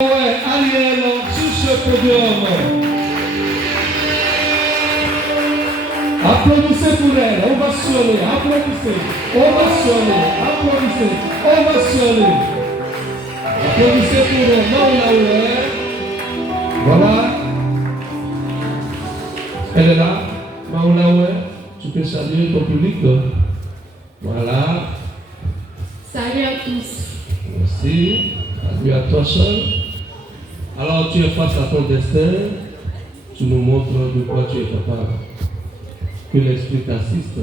Ouais, Ariel sur ce podium. Applaudissez pour elle, ovationnez, applaudissez, ovationnez, applaudissez, ovationnez. Applaudissez pour elle, Maoulaoué. Voilà. Elle est là, Maoulaoué. Tu peux saluer ton public. Voilà. Salut à tous. Merci. Salut à toi seul. Alors tu es face à ton destin. Tu nous montres de quoi tu es capable. Que l'Esprit t'assiste.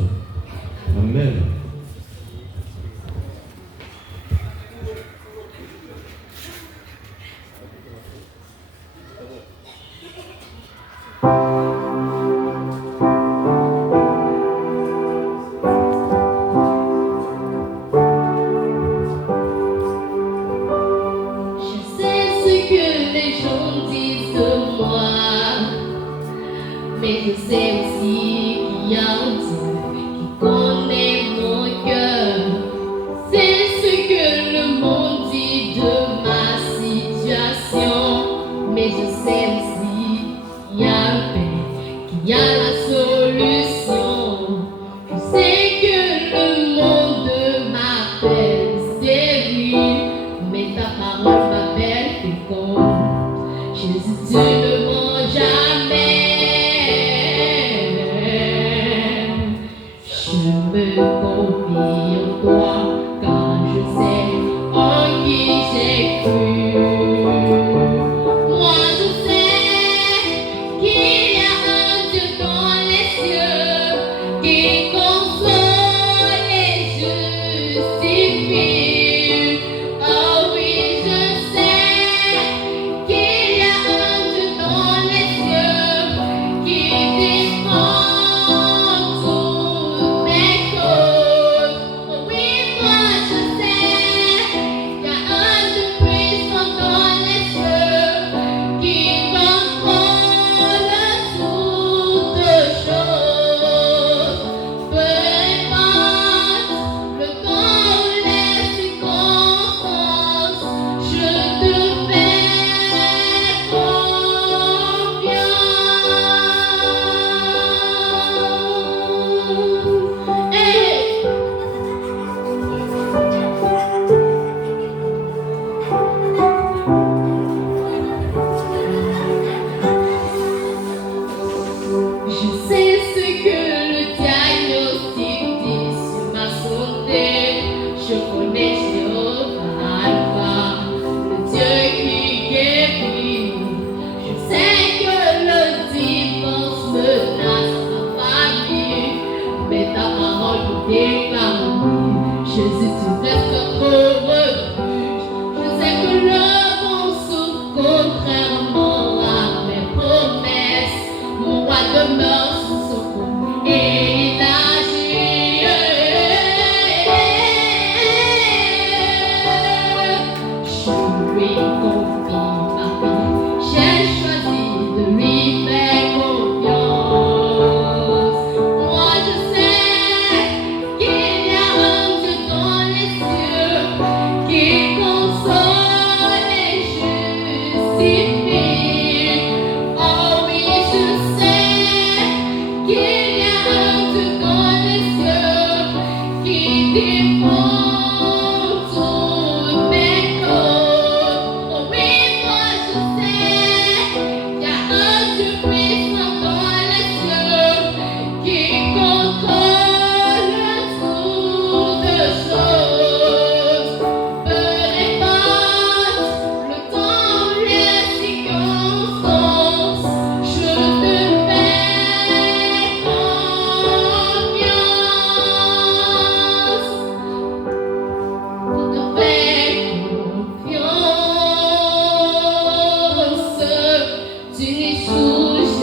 Amen. Mais je sais aussi qu'il y a un Dieu qui connaît mon cœur. C'est ce que le monde dit de ma situation. Mais je sais aussi qu'il y a un Père, qu'il y a la solution. Je sais que le monde m'appelle stérile, mais ta parole m'appelle fécond. Jésus, tu ne mens jamais. Je me confie en toi, car je sais en qui j'ai cru. Moi je sais qu'il y a un Dieu dans les cieux qui console et justifie. Oh oui, je sais qu'il y a un Dieu dans les cieux qui défend. Je sais ce que le diagnostic dit sur ma santé. Je connais Jéhovah Alpha, le Dieu qui guérit. Je sais que le divorce menace ma famille, mais ta parole me déclare. Jésus, tu restes trop refuge. Je sais que le vent souffle contrairement à mes promesses. Mon roi demeure sous son coup et il agit. Je lui confie ma vie. J'ai choisi de lui faire confiance. Moi je sais qu'il y a un Dieu dans les cieux qui console et justifie. Oh oui, je sais qu'il y a un Dieu dans les cieux qui défend toutes mes causes. Oh oui, moi je sais qu'il y a un Dieu puissant dans les cieux qui contrôle toutes choses. Peu importe le temps, les circonstances, je te fais confiance. Je te fais confiance. Tu n'échoues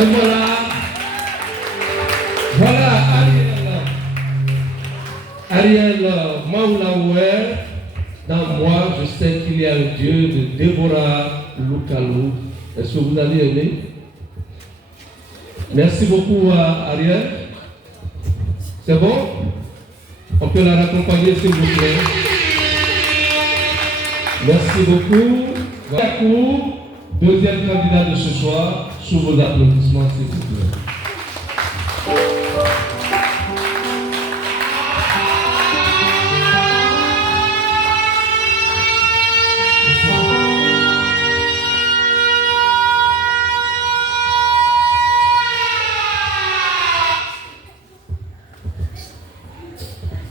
Et voilà. Voilà Ariel Maoulaoué. Dans moi, je sais qu'il y a un Dieu de Déborah Loukalou. Est-ce que vous avez aimé? Merci beaucoup à Ariel. C'est bon? On peut la raccompagner s'il vous plaît. Merci beaucoup. Deuxième candidat de ce soir, sous vos applaudissements s'il vous plaît.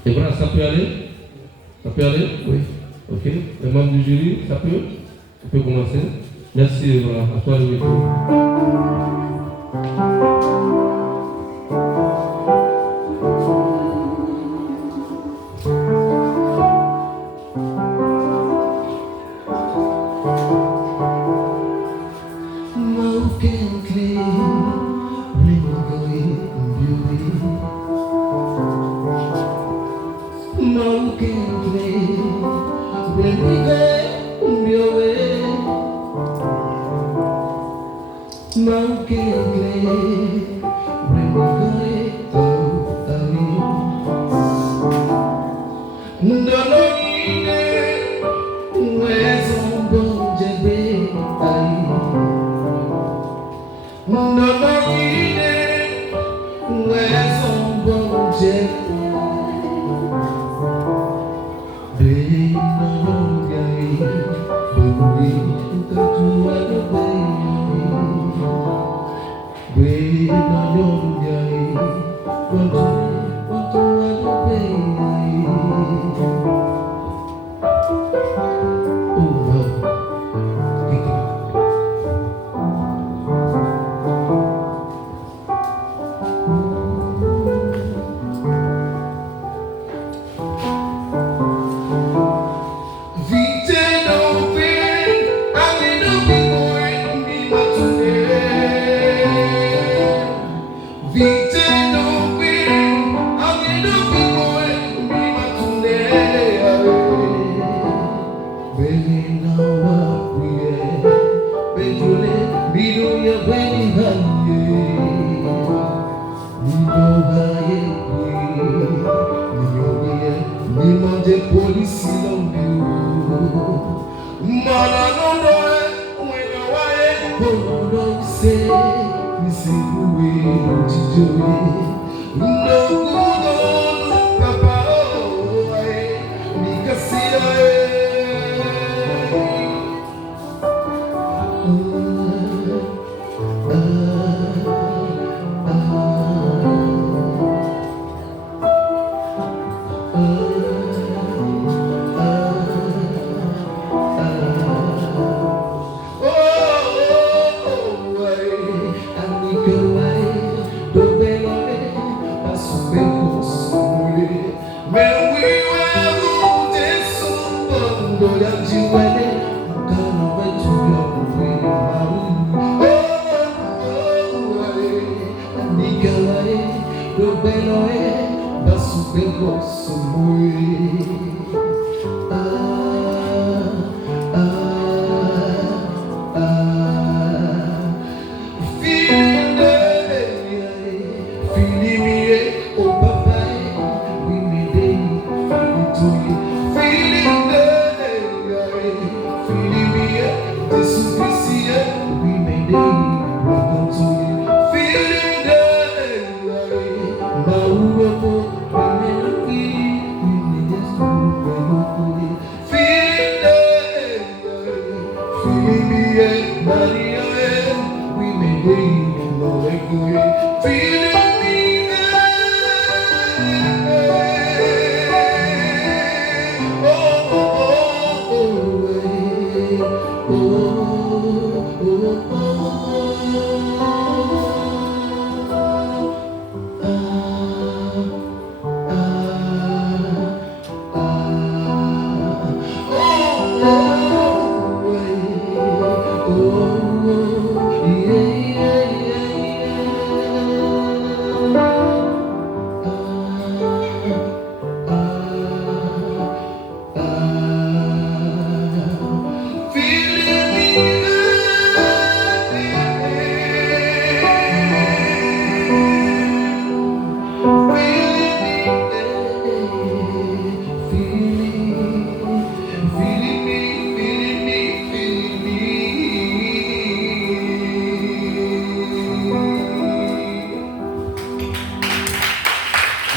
Et voilà, ça peut aller? Ça peut aller? Oui. Ok. Les membres du jury, ça peut? On peut commencer. Merci, voilà. À toi le micro.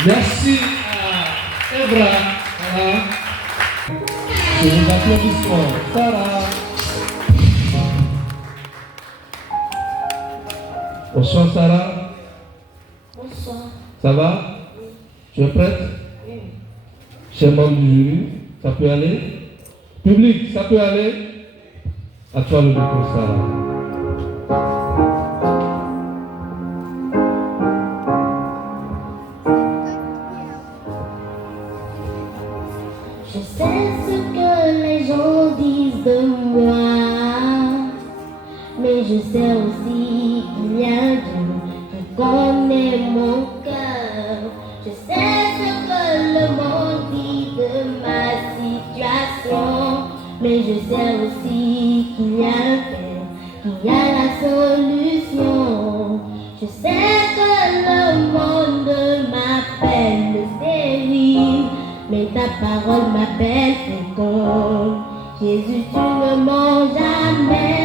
Merci à Evra. Voilà. C'est un applaudissement. Sarah. Bonsoir Sarah. Bonsoir. Ça va? Tu es prête? Oui. Chers membres du jury, ça peut aller? Public, ça peut aller? À toi le micro, Sarah. Je sais ce que les gens disent de moi, mais je sais aussi qu'il y a Dieu qui connaît mon cœur. Je sais ce que le monde dit de ma situation, mais je sais aussi qu'il y a un Père, qu'il y a la solution. Je sais que le monde m'appelle stérile, mais ta parole m'appelle féconde. Jésus, tu ne mens jamais.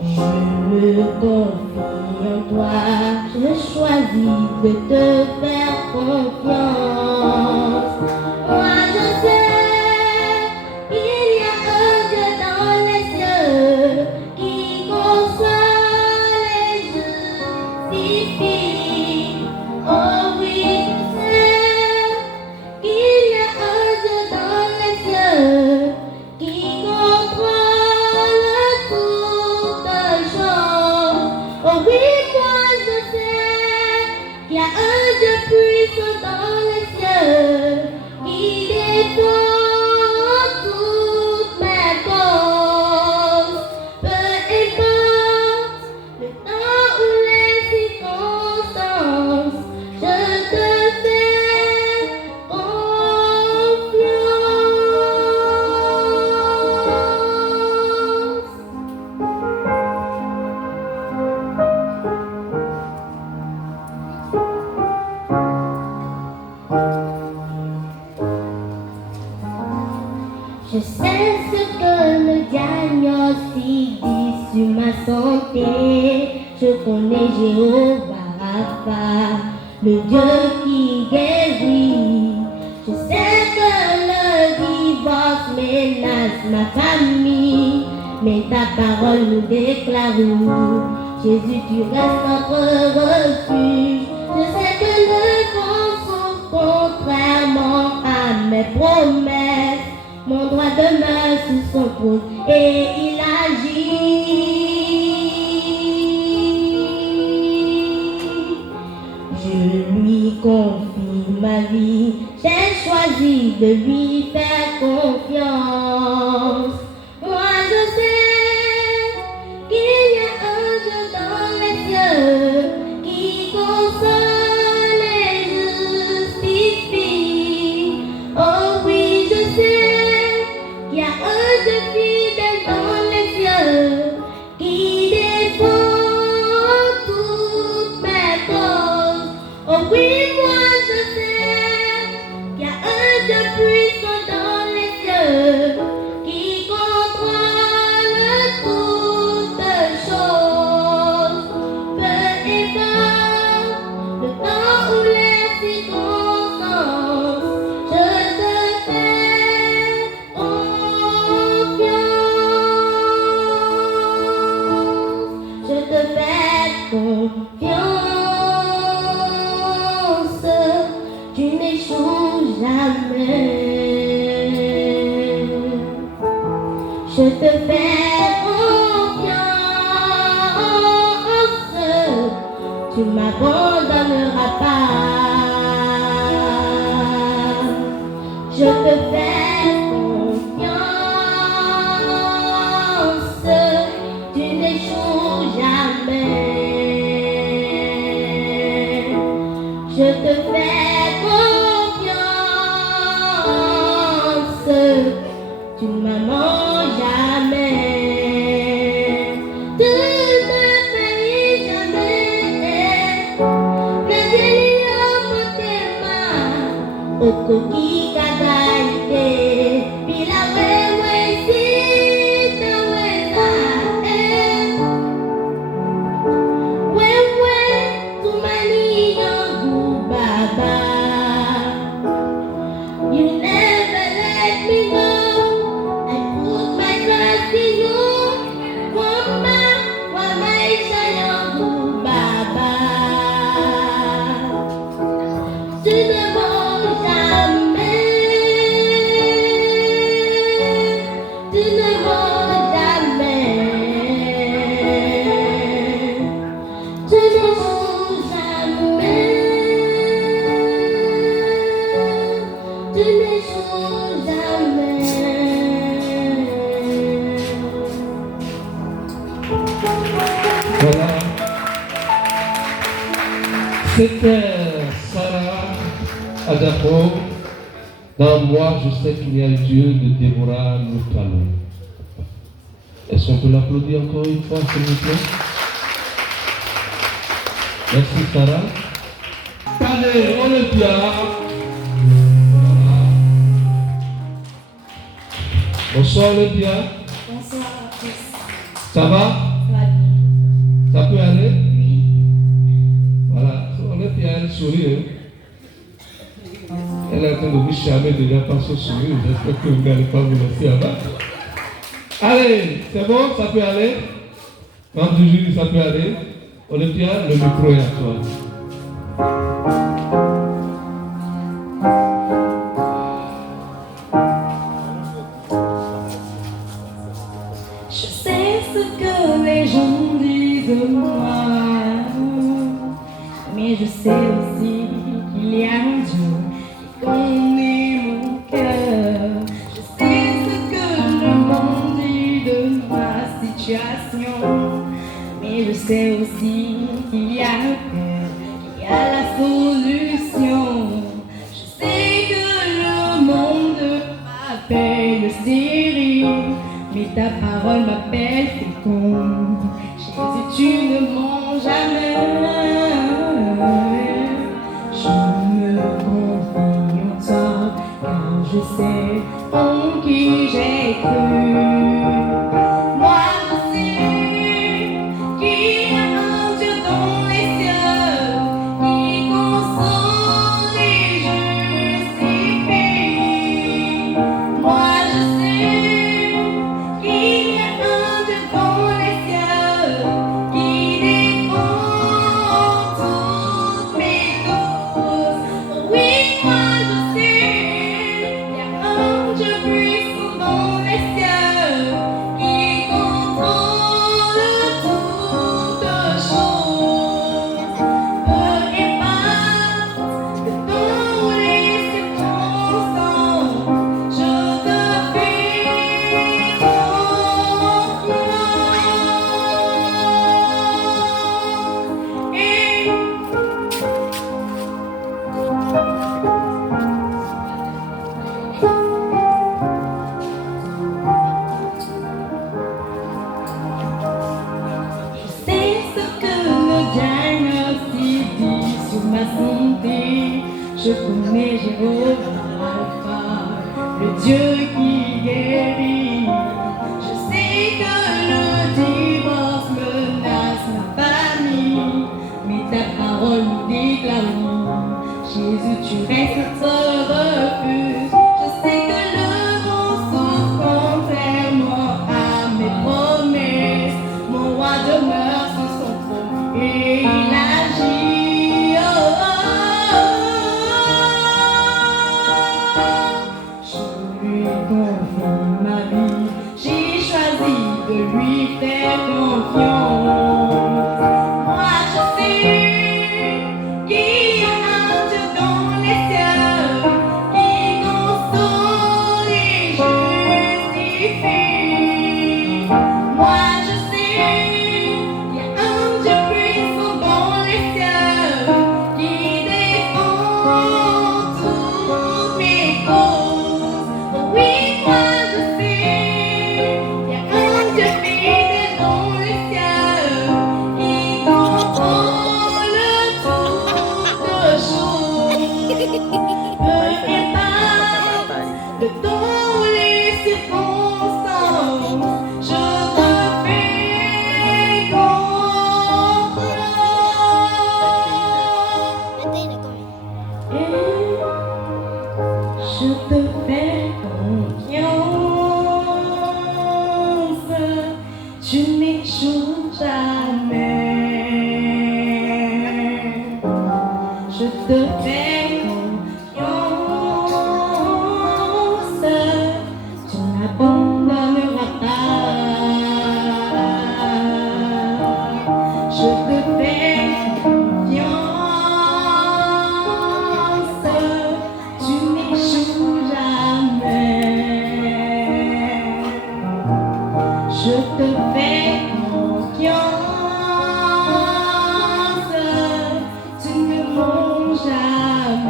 Je me confie en toi, je choisis de te faire confiance. Moi je sais qu'il y a un Dieu dans les cieux qui console et justifie. Oh oui, je sais qu'il y a un Dieu dans les cieux qui contrôle toutes choses. Oh oui, moi je sais qu'il y a un Dieu puissant dans les cieux qui défend toutes mes causes. Peu importe le temps ou les circonstances, je te fais confiance. Je sais ce que le diagnostic dit sur ma santé. Je connais Jéhovah Rapha, le Dieu qui guérit. Je sais que le divorce menace ma famille, mais ta parole nous déclare Jésus, tu restes notre refuge. Je sais que le vent souffle contrairement à mes promesses. Mon droit demeure sous son trône et il agit. Je lui confie ma vie, j'ai choisi de lui faire confiance. Moi je sais qu'il y a un Dieu dans les cieux qui console et justifie. Oh oui, je sais qu'il y a un Dieu fidèle dans les cieux qui défend toutes mes causes. Oh oui, moi je sais qu'il y a un Dieu puissant dans les cieux qui contrôle toutes choses. Peu importe le temps ou les circonstances, je te fais confiance. Je te fais confiance. Tu n'échoues jamais. Je te fais confiance. Tu m'abandonneras pas. Je te fais confiance. Tu n'échoues jamais. Je te fais confiance. Tu ne m'abandonnes jamais. Tu ne faillis jamais. Au coquille kagaïté, puis la wewe si ta weza à Jacob, dans moi, je sais qu'il y a un Dieu de Déborah, nous parlons. Est-ce qu'on peut l'applaudir encore une fois, s'il vous plaît? Merci, Sarah. Allez, Olympia. Bonsoir, Olympia. Bonsoir à tous. Ça va? Ça va bien. Ça peut aller? Oui. Voilà, Olympia, elle sourit. Hein? Elle est en train de vous charmer déjà par ce sourire. J'espère que vous n'allez pas vous laisser abattre. Allez, c'est bon? Ça peut aller? Quand tu dis ça peut aller? Olympia, le micro est à toi. Je sais ce que les gens disent de moi, mais je sais aussi qu'il y a un Dieu qui connaît mon cœur. Je sais ce que le monde dit de ma situation, mais je sais aussi qu'il y a un Père qui a la solution. Je sais que le monde m'appelle stérile, mais ta parole m'appelle féconde. Jésus, tu ne mens jamais. Je me confie en toi, car je sais en qui j'ai cru. Moi, je sais qu'il y a un Dieu dans les cieux qui console les justifiés. Moi, je sais qu'il y a un Dieu dans les cieux qui défend toutes mes causes. Oui, moi, je sais qu'il y a un Dieu puissant dans les cieux qui contrôle toutes choses. Peu importe le temps ou les circonstances, je te fais Je sais ce que le diagnostic dit sur ma santé. Je connais Jéhovah Rapha, le Dieu qui guérit. Je sais que le divorce menace ma famille, mais ta parole nous déclare oui. Jésus, tu restes notre refuge. Je sais que le vent souffle contrairement à mes promesses. Mon roi demeure sur son trône et il agit. Oh, oh, oh. Je lui confie ma vie. J'ai choisi de lui faire confiance. Moi, je sais qu'il y a un Dieu dans les cieux qui console les justifiés. Moi, je sais qu'il y a un Dieu puissant dans les cieux qui défend toutes mes causes. Oui, moi, je sais qu'il y a un Dieu fidèle dans les cieux qui contrôle toutes choses. Peu importe le temps ou les circonstances, je te fais confiance. Et je te fais confiance. Tu n'échoues jamais. Je te fais confiance. Tu n'abandonneras pas. Je te fais confiance. Tu n'échoues jamais. Je te fais confiance. Tu ne mens jamais.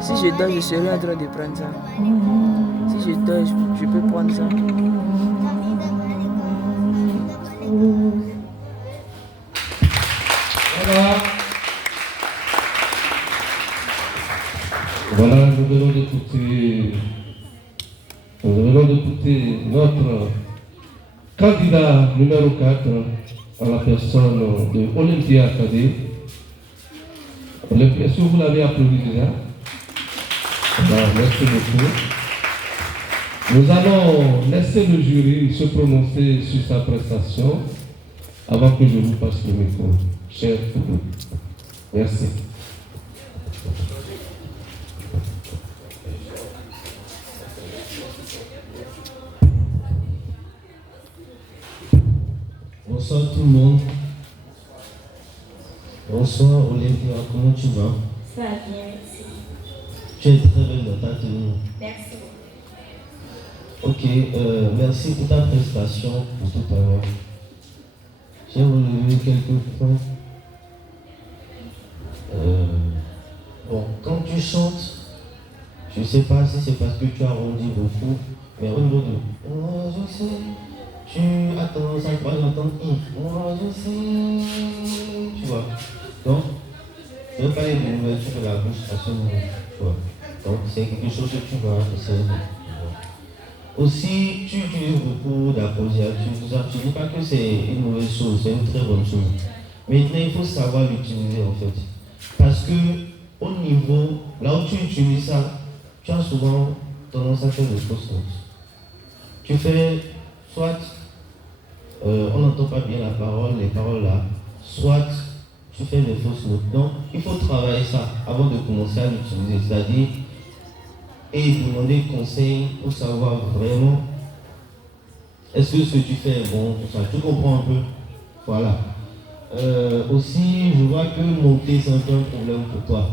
Si je dors, je serai en train de prendre ça. Si je dors, je peux prendre ça. Voilà. Voilà, nous venons d'écouter notre candidat numéro 4 à la personne de Olympia Kadé. Est-ce que vous l'avez applaudi déjà? Merci beaucoup. Nous allons laisser le jury se prononcer sur sa prestation avant que je vous passe le micro. Cher public. Merci. Bonsoir tout le monde. Bonsoir Olympia, comment tu vas? Ça va bien, merci. Tu es très belle dans ta tenue. Merci. Ok, merci pour ta prestation pour tout à l'heure. J'ai relevé quelques points. Bon, quand tu chantes, je ne sais pas si c'est parce que tu arrondis beaucoup, mais au niveau de moi je sais, tu as tendance à pas l'entendre. Moi je sais, tu vois. Donc, je ne veux pas aller de l'ouverture de la bouche à ce moment, tu vois. Donc, c'est quelque chose que tu vas essayer de voir. Aussi, tu utilises beaucoup d'apposiature, tout ça. Je ne dis pas que c'est une mauvaise chose, c'est une très bonne chose. Maintenant, il faut savoir l'utiliser en fait. Parce que, au niveau, là où tu utilises ça, tu as souvent tendance à faire des fausses notes. Tu fais, soit, on n'entend pas bien la parole, les paroles là, soit tu fais des fausses notes. Donc, il faut travailler ça avant de commencer à l'utiliser. C'est-à-dire, et demander conseil pour savoir vraiment est-ce que ce que tu fais est bon, tout ça. Tu comprends un peu? Voilà. Aussi, je vois que monter, c'est un peu un problème pour toi.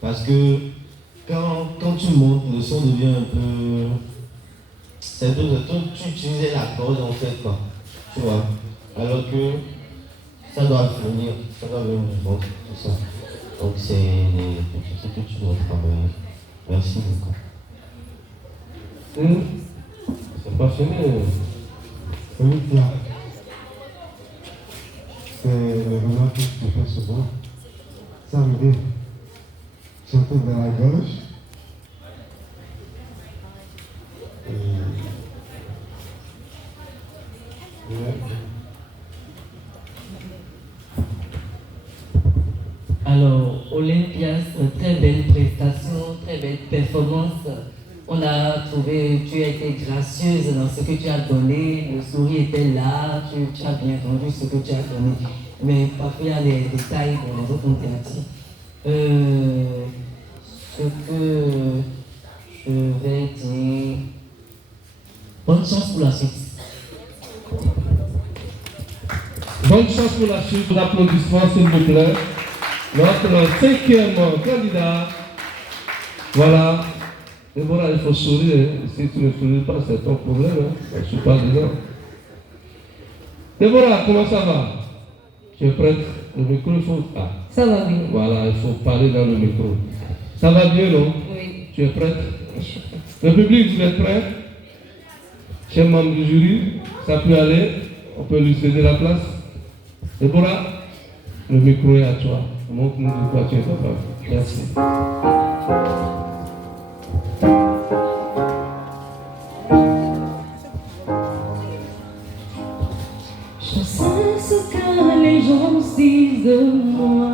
Parce que quand tu montes, le son devient un peu... C'est un peu de tout. Tu utilisais la corde en fait, quoi. Tu vois. Alors que ça doit venir du ventre, tout ça. Donc c'est des choses que tu dois travailler. Merci beaucoup. C'est passionné. Oui, là. C'est le moment que tu fais souvent. Ça veut dire surtout dans la gauche. Alors, Olympias, très belle prestation, très belle performance. On a trouvé, tu as été gracieuse dans ce que tu as donné, le sourire était là, tu as bien entendu ce que tu as donné. Mais parfois, il y a les détails dans les autres théâtres. Ce que je vais dire, bonne chance pour la suite. Bonne chance pour la suite. L'applaudissement, s'il vous plaît. Notre 5e candidat. Voilà. Mais voilà, il faut sourire. Si tu ne souris pas, c'est ton problème. Je ne suis pas dedans. Déborah, comment ça va? Tu es prête? Le micro, il faut... Ah. Ça va bien. Voilà, il faut parler dans le micro. Ça va bien, non? Oui. Tu es prête? Le public, vous êtes prêts? Chers membres du jury, ça peut aller? On peut lui céder la place? Déborah, le micro est à toi. Montre-nous de quoi tu es capable. Merci. Je sais ce que les gens disent de moi,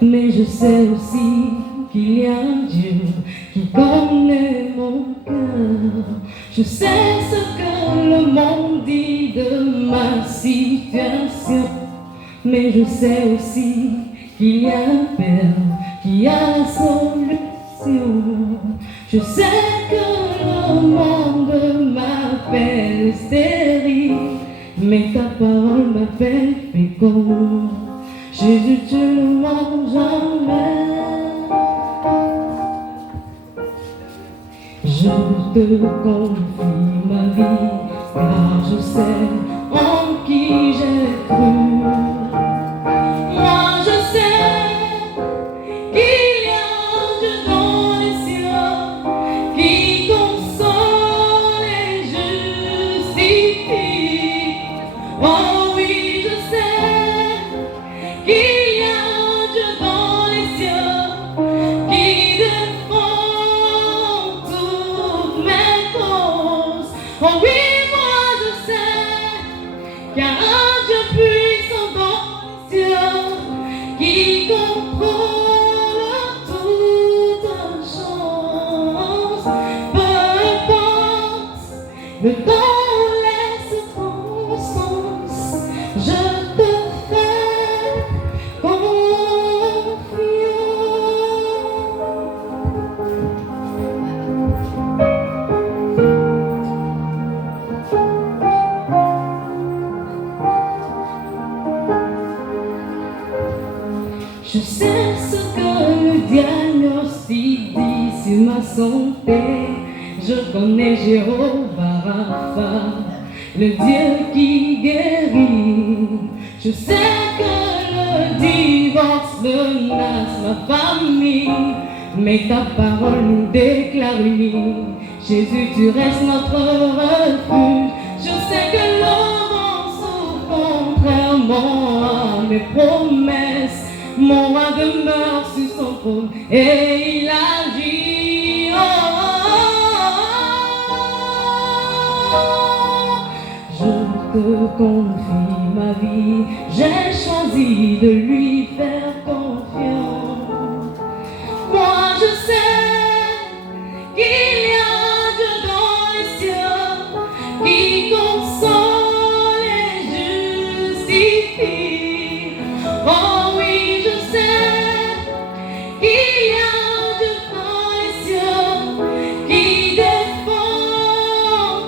mais je sais aussi qu'il y a un Dieu qui connaît mon cœur. Je sais ce que le monde dit de ma situation, mais je sais aussi qu'il y a un Père qui a la solution. Je sais que le monde m'appelle stérile, mais ta parole m'appelle fécond. Jésus, tu ne mens jamais. Je te confie ma vie, car je sais en qui j'ai cru. Moi je sais qu'il y a Oh oui, moi je sais qu'il y a un Dieu puissant dans les cieux qui contrôle toutes choses. Peu importe le temps, les circonstances, je te fais confiance. Je sais ce que le diagnostic dit sur ma santé. Je connais Jéhovah Rapha, le Dieu qui guérit. Je sais que le divorce menace ma famille, mais ta parole nous déclare unis. Jésus, tu restes notre refuge. Je sais que l'homme en souffre contrairement à mes promesses. Mon roi demeure sur son trône et il agit. Oh, je te confie ma vie, j'ai choisi de lui faire confiance. Moi je sais qu'il y a Dieu dans les cieux qui console et justifie. Oh oui, je sais qu'il y a Dieu dans les cieux qui défend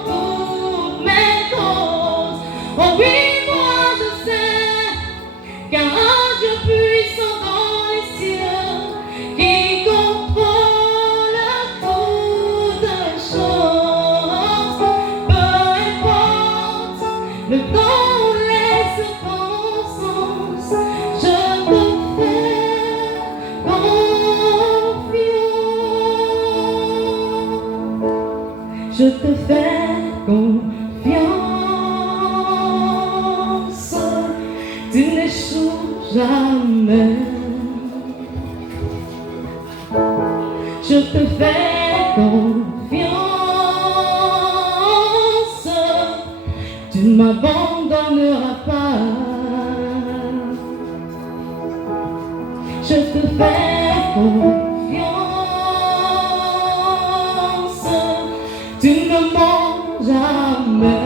toutes mes causes. Oh oui, moi je sais qu'il y a un Dieu puissant dans les cieux qui contrôle toutes choses. Peu importe le temps ou les circonstances, je te fais confiance. Je te fais confiance. Tu n'échoues jamais. Je te fais confiance. Tu ne m'abandonneras pas. Je te fais confiance. Tu ne mens jamais.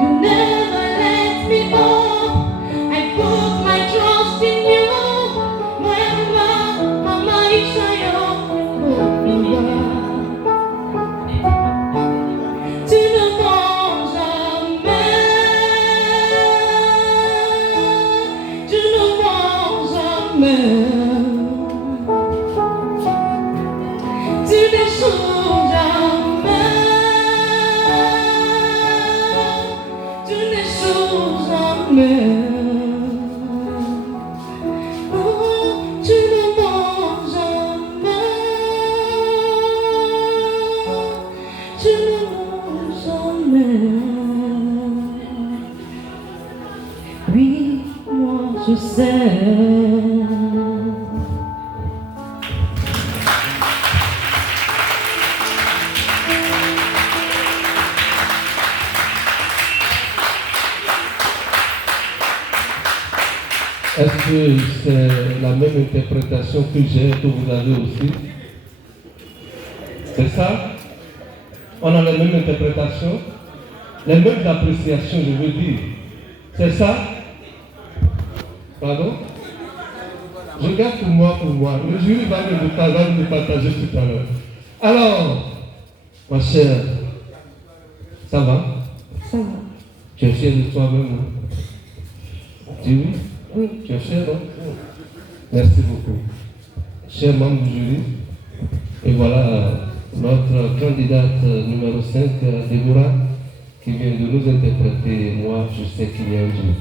You never let me go. I put my trust in you. Mama Ishayo, tu ne mens jamais. Tu ne mens jamais. Tu n'échoues jamais. Tu n'échoues jamais. Oh, tu ne mens jamais. Tu ne mens jamais. Oui, moi je sais. Est-ce que c'est la même interprétation que j'ai, que vous avez aussi? C'est ça? On a la même interprétation? Les mêmes appréciations, je veux dire. C'est ça? Pardon? Je garde pour moi. Le jury va me partager tout à l'heure. Alors, ma chère, ça va? Ça va. Tu es fière de toi-même? Hein? Dis oui? Oui. Tu es fière, non? Merci beaucoup. Chers membres du jury, et voilà notre candidate numéro 5, Déborah, qui vient de nous interpréter « Moi, je sais qu'il y a un Dieu ».